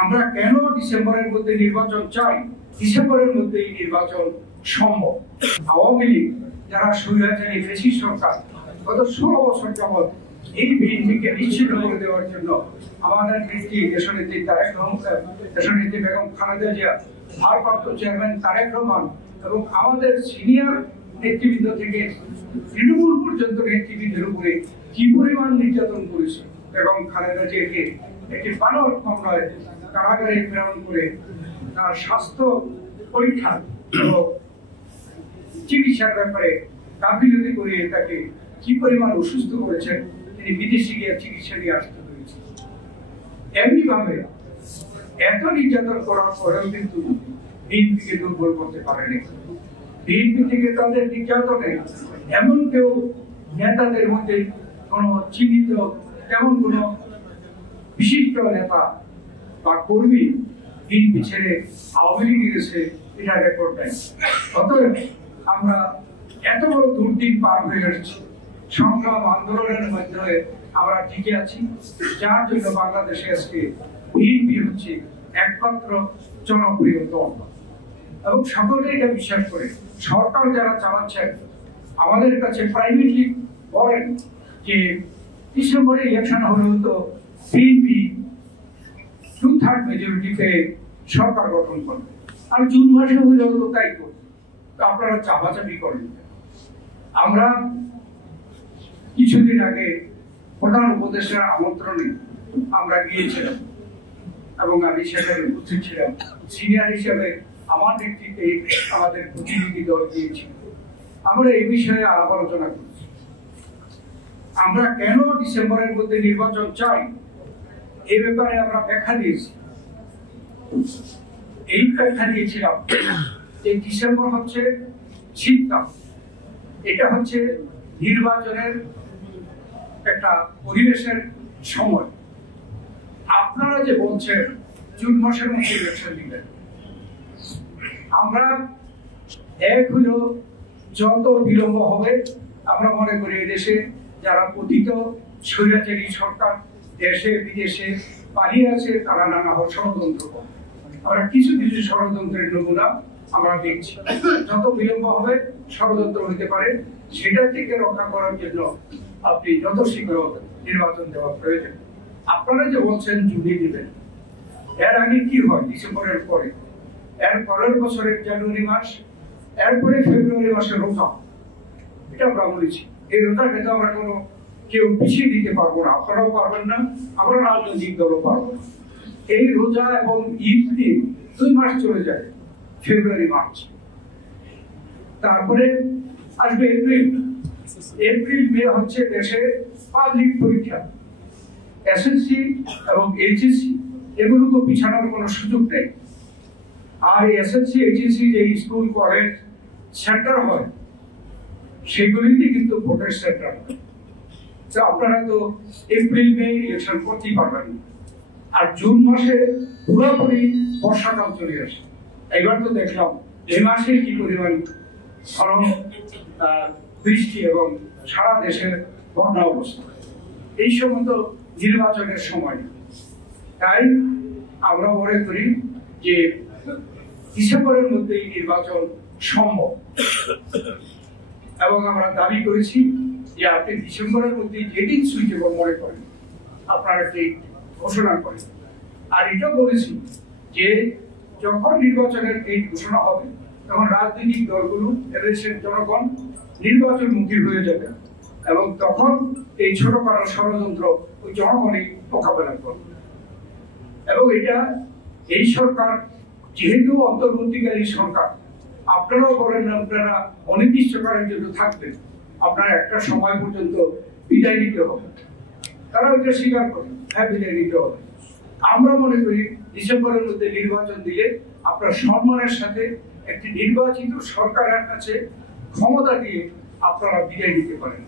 আমরা কেন ডিসেম্বরের মধ্যে নির্বাচন চাই? ডিসেম্বরের মধ্যেই নির্বাচন সম্ভব। আওয়ামী লীগ যারা স্বৈরাচারী ফ্যাসিস্ট সরকার গত 16 বছর যাবৎ এই বিএনপিকে নিশ্চিত করে দেওয়ার জন্য আমাদের নেত্রী দেশনেত্রী তারেক রহমান, দেশনেত্রী বেগম খালেদা জিয়া, ভারপ্রাপ্ত চেয়ারম্যান তারেক রহমান এবং আমাদের সিনিয়র নেতৃবৃন্দ থেকে তৃণমূল পর্যন্ত নেতৃবৃন্দের উপরে কি পরিমাণ নির্যাতন করেছে। বেগম খালেদা জিয়াকে একটি বানর মামলায় কারাগারে প্রেরণ করে তার স্বাস্থ্য পরীক্ষা এবং চিকিৎসার ব্যাপারে গাফিলতি করিয়ে তাকে কি পরিমাণ অসুস্থ করেছেন, তিনি বিদেশে গিয়ে চিকিৎসা নিয়ে আসতে হয়েছে। এমনি ভাবে এত নির্যাতন করার পরেও কিন্তু বিএনপিকে দুর্বল করতে পারেনি। বিএনপি থেকে তাদের নির্যাতনে এমন কেউ নেতাদের মধ্যে কোন চিহ্নিত তেমন কোন বিশিষ্ট নেতা বা কর্মী বিএনপি ছেড়ে আওয়ামী লীগে গেছে এটা রেকর্ড নেই। অতএব আমরা এত বড় দুর্দিন পার হয়ে আসছি, সংগ্রাম আন্দোলনের মাধ্যমে আমরা টিকে আছি, যার জন্য বাংলাদেশে আজকে বিএনপি হচ্ছে একমাত্র জনপ্রিয় দল এবং সকলে এটা বিশ্বাস করে। সরকার যারা চালাচ্ছেন আমাদের কাছে প্রাইভেটলি বলেন যে ডিসেম্বরে ইলেকশন হলেও তো বিএনপি 2/3 মেজরিটিতে সরকার গঠন করবে, আর জুন মাসে হলেও তো তাই করবে। আপনারা চাপাচাপি করেন। আমরা কিছুদিন আগে প্রধান উপদেষ্টার আমন্ত্রণে আমরা গিয়েছিলাম এবং আমি সেখানে উপস্থিত ছিলাম। সিনিয়র হিসেবে আমার নেতৃত্বে আমাদের প্রতিনিধি দল গিয়েছিল। আমরা এই বিষয়ে আলাপ আলোচনা করছি। আমরা কেন ডিসেম্বরের মধ্যে নির্বাচন চাই এই ব্যাপারে আমরা ব্যাখ্যা দিয়েছি। এই ব্যাখ্যা দিয়েছিলাম যে ডিসেম্বর হচ্ছে শীতকাল, এটা হচ্ছে নির্বাচনের একটা পরিবেশের সময়। আপনারা যে বলছেন জুন মাসের মধ্যে ইলেকশন দিবেন, আমরা এক হলো যত বিলম্ব হবে আমরা মনে করি দেশে যারা পতিত স্বৈরাচারী সরকার দেশে বিদেশে পালিয়ে আছে তারা নানা ষড়যন্ত্র করে। আমরা কিছু কিছু ষড়যন্ত্রের নমুনা আমরা দেখছি। যত বিলম্ব হবে ষড়যন্ত্র হইতে পারে, সেটা থেকে রক্ষা করার জন্য আপনি যত শীঘ্র নির্বাচন দেওয়া প্রয়োজন। আপনারা যে বলছেন জুনে দিবেন, এর আগে কি হয়? ডিসেম্বরের পরে, এর পরের বছরের জানুয়ারি মাস, এরপরে ফেব্রুয়ারি মাসের রোজা, এটা আমরা বলেছি। এই রোজা কিন্তু আমরা কোনো কেউ পিছিয়ে দিতে পারবো না, আপনারাও পারবেন না, আমরা রাজনৈতিক দলও পারবো না। এই রোজা এবং ঈদ নিয়ে 2 মাস চলে যায়, ফেব্রুয়ারি মার্চ, তারপরে আসবে এপ্রিল। এপ্রিল মে হচ্ছে দেশে পাবলিক পরীক্ষা, এসএসসি এবং এইচএসসি, এগুলোকে পিছানোর কোনো সুযোগ নেই। আর এসএসসি এইচএসসি যে স্কুল কলেজ সেন্টার হয় সেগুলিতে কিন্তু ভোটের সেন্টার হয়। তো আপনারা তো এপ্রিল মে ইলেকশন করতেই পারবেন না। আর জুন মাসে পুরোপুরি বর্ষাকাল চলে আসে। এবার তো দেখলাম এই মাসে কি পরিমাণ ঘন বৃষ্টি এবং সারা দেশের বন্যা অবস্থা। এই সময় তো নির্বাচনের সময়, তাই আমরা মনে করি যে ডিসেম্বরের মধ্যেই নির্বাচন সম্ভব এবং আমরা দাবি করেছি যে আপনি ডিসেম্বরের মধ্যে যেদিন সুইটেবল মনে করেন আপনারা ঠিক ঘোষণা করেন। আর এটাও বলেছি যে যখন নির্বাচনের এই ঘোষণা হবে তখন রাজনৈতিক দলগুলো, এদেশের জনগণ নির্বাচনমুখী হয়ে যাবে এবং তখন এই ছোটখাটো ষড়যন্ত্র ওই জনগণই মোকাবেলা করবে। এবং এটা এই সরকার যেহেতু অন্তর্বর্তীকালীন সরকার, আপনারাও বলেন না আপনারা অনির্দিষ্টকালের জন্য থাকবেন, আপনারা একটা সময় পর্যন্ত বিদায় নিতে হবে, তারা ওইটা স্বীকার করে হ্যাঁ বিদায় নিতে হবে। আমরা মনে করি ডিসেম্বরের মধ্যে নির্বাচন দিলে আপনার সম্মানের সাথে একটি নির্বাচিত সরকারের কাছে ক্ষমতা দিয়ে আপনারা বিদায় নিতে পারেন।